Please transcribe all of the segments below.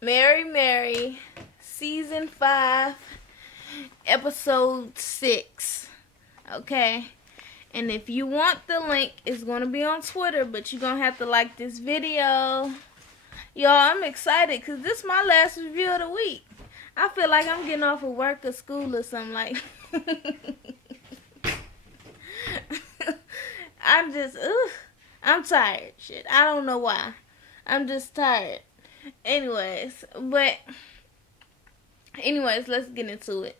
Mary Mary, Season 5, Episode 6. Okay? And if you want the link, it's going to be on Twitter, but you're going to have to like this video. Y'all, I'm excited because this is my last review of the week. I feel like I'm getting off of work or school or something like. I'm just, I'm tired. Shit, I don't know why. I'm just tired. Anyways, let's get into it.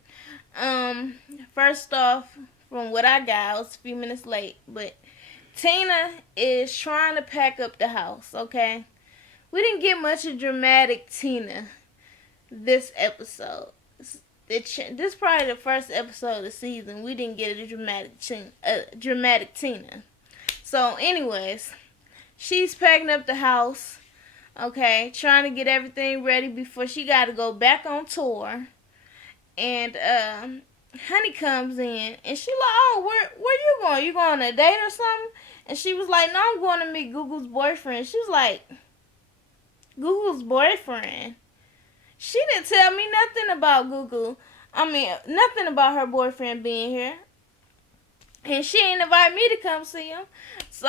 Um, First off, from what I got, I was a few minutes late, but Tina is trying to pack up the house. Okay, we didn't get much of dramatic Tina this episode. This is probably the first episode of the season. We didn't get a dramatic Tina. So, anyways, she's packing up the house. Okay, trying to get everything ready before she got to go back on tour. And Honey comes in, and she like, "Oh, where you going? You going on a date or something?" And she was like, "No, I'm going to meet Google's boyfriend." She was like, "Google's boyfriend?" She didn't tell me nothing about Google. I mean, nothing about her boyfriend being here. And she ain't invite me to come see him. So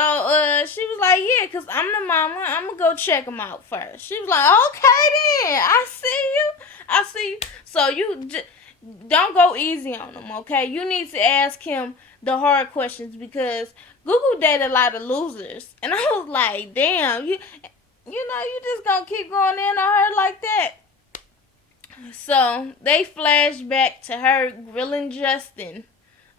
she was like, "Yeah, because I'm the mama. I'm going to go check him out first." She was like, "Okay then. I see you. I see you." So don't go easy on him, okay? You need to ask him the hard questions because Google dated a lot of losers. And I was like, damn, you just going to keep going in on her like that. So they flashed back to her grilling Justin.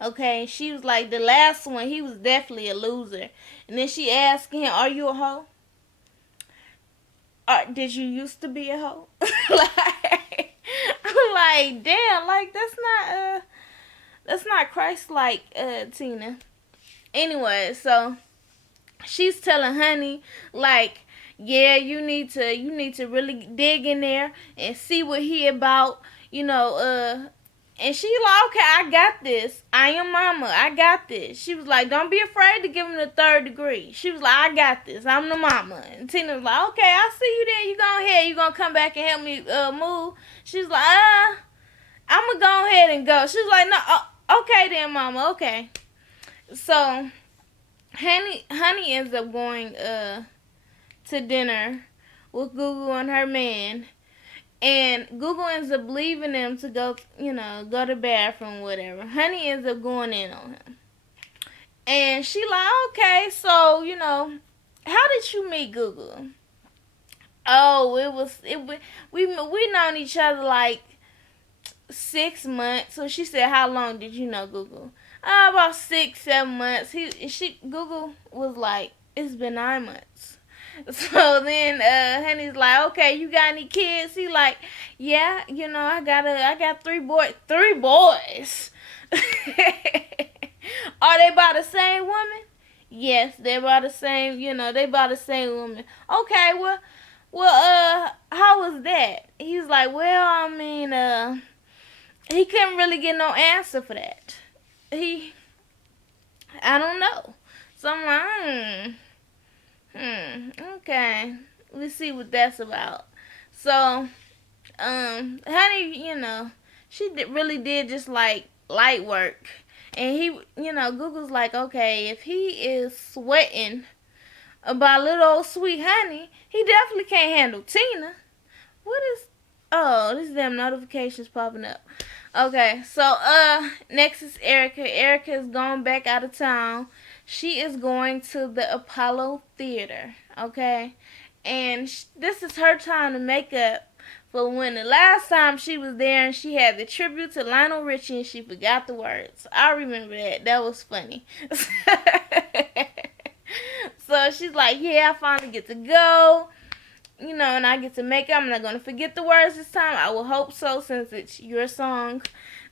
Okay, she was like, the last one, he was definitely a loser. And then she asked him, "Are you a hoe? Or did you used to be a hoe?" Like, I'm like, damn, like that's not Christ like, Tina. Anyway, so she's telling Honey, like, yeah, you need to really dig in there and see what he about, you know, and she like, "Okay, I got this. I am mama. I got this." She was like, "Don't be afraid to give him the third degree." She was like, "I got this. I'm the mama." And Tina was like, "Okay, I see you then. You go ahead. You gonna come back and help me move?" She was like, "I'm gonna go ahead and go." She was like, "No, okay then, mama. Okay." So Honey ends up going to dinner with Google and her man. And Google ends up leaving them to go, go to the bathroom, whatever. Honey ends up going in on him. And she like, "Okay, so, how did you meet Google?" "Oh, we known each other like 6 months." So she said, "How long did you know Google?" About 6, 7 months. Google was like, "It's been 9 months." So then Honey's like, "Okay, you got any kids?" He like, "Yeah, I got three boys." Are they by the same woman? Yes, they're by the same, they by the same woman. "Okay, how was that?" He's like, "Well, I mean, he couldn't really get no answer for that. He, I don't know." So I'm like, okay. Let's see what that's about. So, Honey, she really did just like light work. And Google's like, "Okay, if he is sweating about little old sweet Honey, he definitely can't handle Tina." What is, oh, this damn notifications popping up. Okay, so next is Erica. Erica is going back out of town. She is going to the Apollo Theater. Okay, and this is her time to make up for when the last time she was there and she had the tribute to Lionel Richie and she forgot the words. I remember that. That was funny. So she's like, "Yeah, I finally get to go. And I get to make it. I'm not going to forget the words this time. I will hope so since it's your song."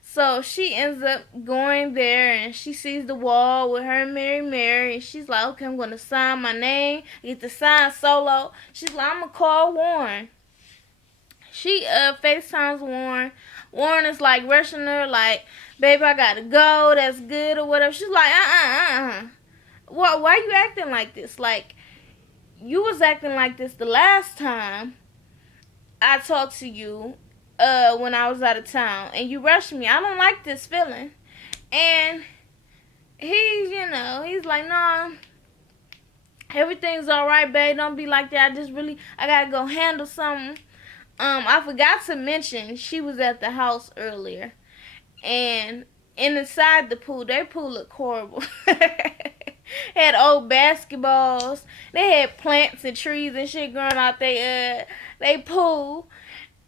So she ends up going there and she sees the wall with her and Mary. And she's like, "Okay, I'm going to sign my name. I get to sign solo." She's like, "I'm going to call Warren." She FaceTimes Warren. Warren is like rushing her, like, "Babe, I got to go. That's good," or whatever. She's like, Why you acting like this? Like, you was acting like this the last time I talked to you when I was out of town and you rushed me. I don't like this feeling. And he's like, no, everything's alright, babe. Don't be like that. I gotta go handle something. I forgot to mention she was at the house earlier, and inside the pool, their pool looked horrible. Had old basketballs. They had plants and trees and shit growing out they pool.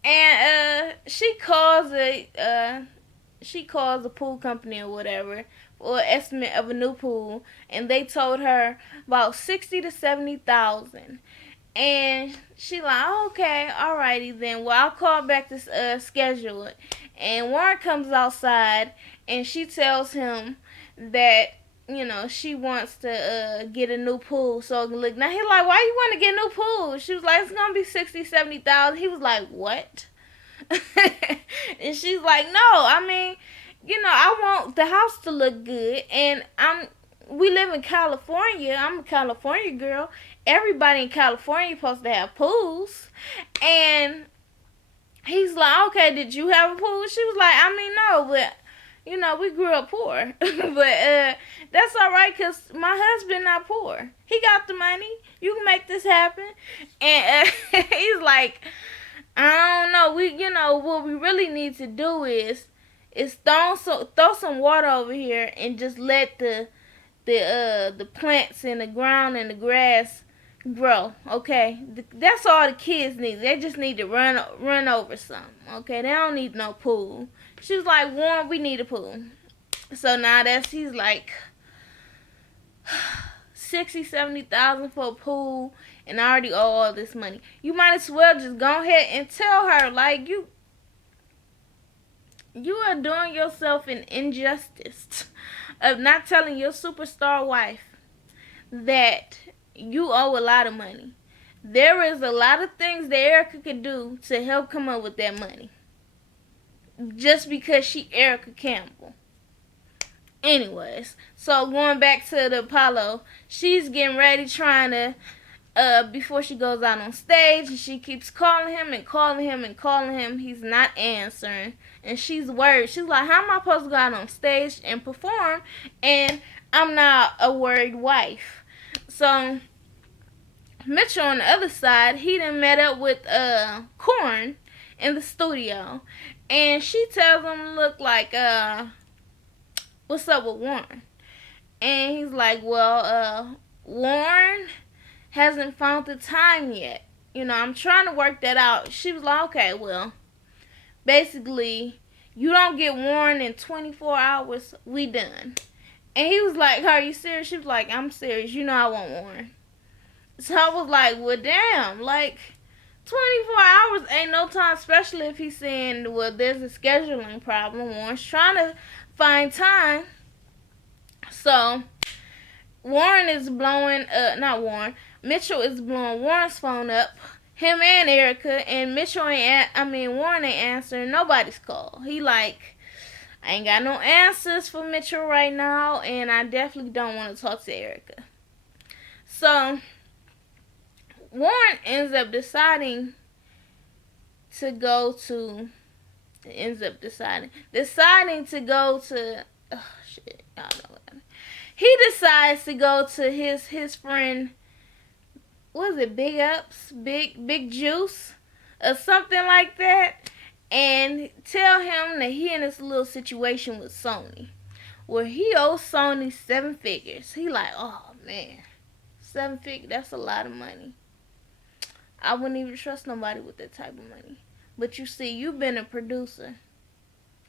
And she calls the pool company or whatever for an estimate of a new pool, and they told her about 60 to 70,000. And she like, oh, okay, alrighty then. Well, I'll call back to schedule it. And Warren comes outside, and she tells him that she wants to get a new pool. So look, now he like, why you want to get a new pool? She was like, it's gonna be 60, 70,000. He was like, what? And she's like, no, I mean, I want the house to look good, and we live in California. I'm a California girl. Everybody in California is supposed to have pools. And he's like, okay, did you have a pool? She was like, I mean, no, but we grew up poor. But that's all right, because my husband not poor. He got the money. You can make this happen. And he's like, I don't know. What we really need to do is throw some water over here and just let the plants in the ground and the grass grow. Okay, that's all the kids need. They just need to run over something. Okay, they don't need no pool. She was like, Warren, we need a pool. So now he's like 60, 70,000 for a pool, and I already owe all this money. You might as well just go ahead and tell her, like, you are doing yourself an injustice of not telling your superstar wife that you owe a lot of money. There is a lot of things that Erica could do to help come up with that money. Just because she Erica Campbell. Anyways, so going back to the Apollo, she's getting ready, trying to before she goes out on stage, and she keeps calling him and calling him and calling him. He's not answering, and she's worried. She's like, how am I supposed to go out on stage and perform, and I'm not a worried wife? So Mitchell on the other side, he done met up with Korn in the studio, and she tells him, look, like, what's up with Warren? And he's like, well, Warren hasn't found the time yet. I'm trying to work that out. She was like, okay, well, basically, you don't get Warren in 24 hours, we done. And he was like, are you serious? She was like, I'm serious. I want Warren. So I was like, well, damn, like, 24 hours ain't no time, especially if he's saying, well, there's a scheduling problem. Warren's trying to find time. So Warren is blowing, not Warren, Mitchell is blowing Warren's phone up, him and Erica, and Warren ain't answering nobody's call. He like, I ain't got no answers for Mitchell right now, and I definitely don't want to talk to Erica. So Warren ends up deciding to go to oh shit, y'all know what I mean. He decides to go to his friend, what is it, Big Ups, Big Juice, or something like that, and tell him that he in this little situation with Sony, where he owes Sony 7 figures. He like, oh man, 7 figures, that's a lot of money. I wouldn't even trust nobody with that type of money. But you see, you've been a producer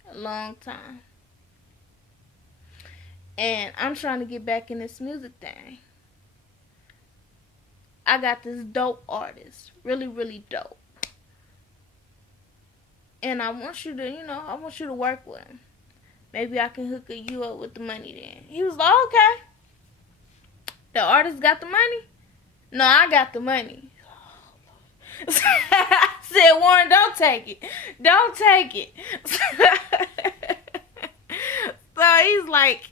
a long time. And I'm trying to get back in this music thing. I got this dope artist. Really, really dope. And I want you to work with him. Maybe I can hook you up with the money then. He was like, okay. The artist got the money? No, I got the money. I said, Warren, don't take it. Don't take it. So he's like,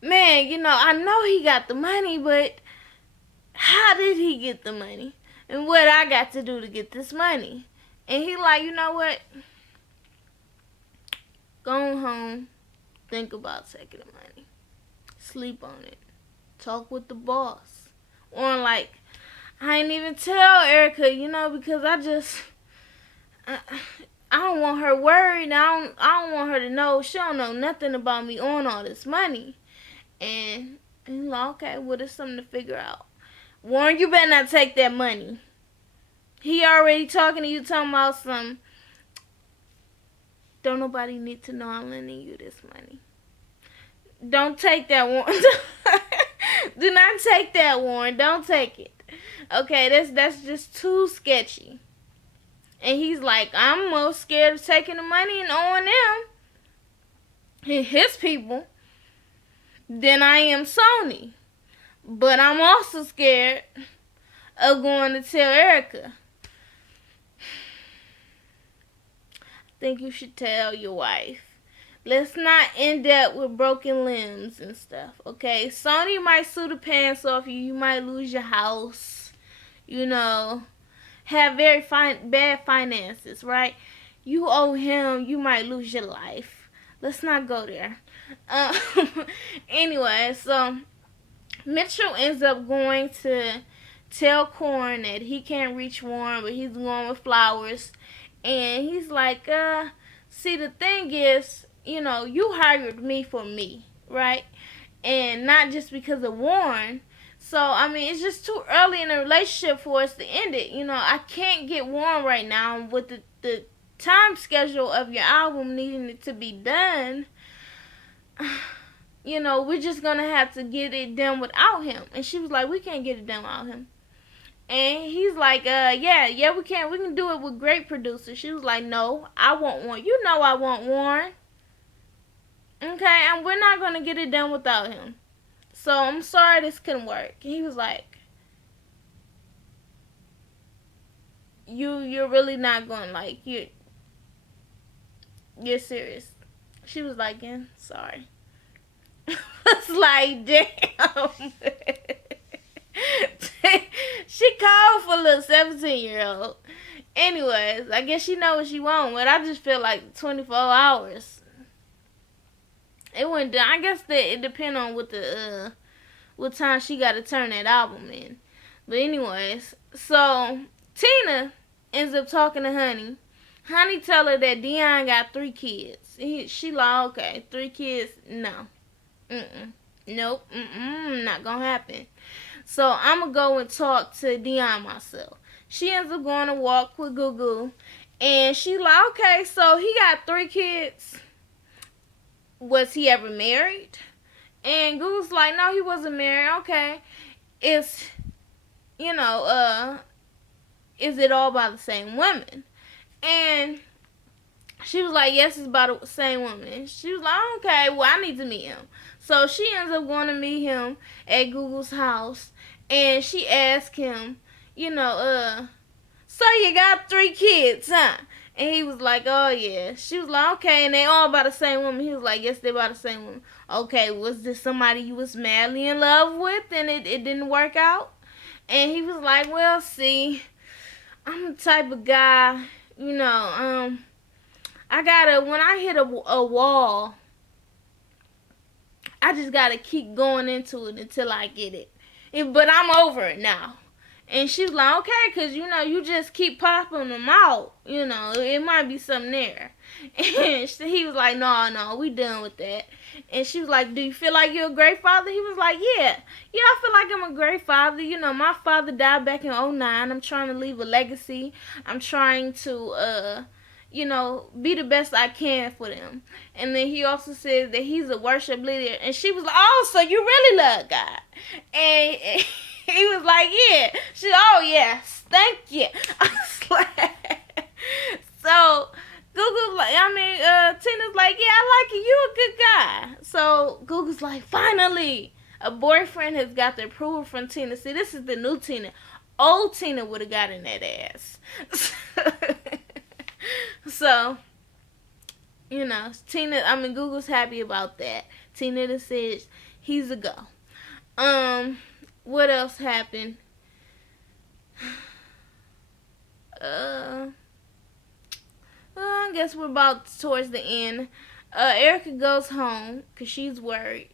man, I know he got the money, but how did he get the money? And what I got to do to get this money? And he like, you know what? Go home, think about taking the money, sleep on it, talk with the boss. Or like, I ain't even tell Erica, because I, I don't want her worried. I don't want her to know. She don't know nothing about me on all this money. And he's like, okay, well, there's something to figure out. Warren, you better not take that money. He already talking to you, talking about some. Don't nobody need to know I'm lending you this money. Don't take that, Warren. Do not take that, Warren. Don't take it. Okay, that's just too sketchy. And he's like, I'm most scared of taking the money and owing them, his people, than I am Sony. But I'm also scared of going to tell Erica. I think you should tell your wife. Let's not end up with broken limbs and stuff, okay? Sony might sue the pants off you. You might lose your house. Have very bad finances, right? You owe him. You might lose your life. Let's not go there. Anyway, so Mitchell ends up going to tell Corn that he can't reach Warren, but he's going with Flowers. And he's like, see, the thing is, you hired me for me, right? And not just because of Warren. So, I mean, it's just too early in the relationship for us to end it. I can't get Warren right now with the time schedule of your album needing it to be done. We're just going to have to get it done without him. And she was like, we can't get it done without him. And he's like, yeah, we can. We can do it with great producers. She was like, no, I want Warren. You know I want Warren. Okay, and we're not going to get it done without him. So I'm sorry this couldn't work. And he was like, you're really not going, like, you're serious. She was like, yeah, sorry. It's like, damn. She called for a little 17-year-old. Anyways, I guess she know what she want, but I just feel like 24 hours. It went down. I guess that it depends on what time she got to turn that album in. But anyways, so Tina ends up talking to Honey. Honey tell her that Dion got 3 kids. She like, okay, 3 kids? No. Nope. Not gonna happen. So I'm gonna go and talk to Dion myself. She ends up going to walk with Gugu. And she like, okay, so he got 3 kids. Was he ever married? And Gugu's like, no, he wasn't married. Okay. Is it all by the same woman? And she was like, yes, it's by the same woman. And she was like, okay, well, I need to meet him. So she ends up going to meet him at Gugu's house. And she asked him, so you got 3 kids, huh? And he was like, oh, yeah. She was like, okay, and they all by the same woman. He was like, yes, they by the same woman. Okay, was this somebody you was madly in love with and it didn't work out? And he was like, well, see, I'm the type of guy, when I hit a wall, I just gotta keep going into it until I get it. But I'm over it now. And she was like, okay, because, you just keep popping them out. It might be something there. And he was like, no, we done with that. And she was like, do you feel like you're a great father? He was like, yeah, I feel like I'm a great father. My father died back in 2009. I'm trying to leave a legacy. I'm trying to, be the best I can for them. And then he also says that he's a worship leader. And she was like, oh, so you really love God. And he was like, yeah. She, oh, yes, thank you. I was like, so Gugu's like, Tina's like, yeah, I like you. You a good guy. So Gugu's like, finally, a boyfriend has got the approval from Tina. See, this is the new Tina. Old Tina would have gotten that ass. So, Gugu's happy about that. Tina says he's a go. What else happened? guess we're about towards the end. Erica goes home because she's worried,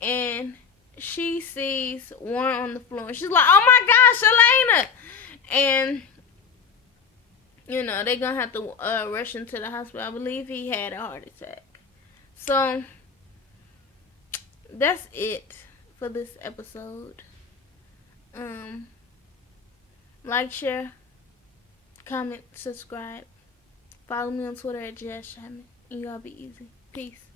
and she sees Warren on the floor. She's like, "Oh my gosh, Elena!" And they're gonna have to rush him to the hospital. I believe he had a heart attack. So that's it for this episode. Like, share, comment, subscribe. Follow me on Twitter at Jazz Shaman. And y'all be easy. Peace.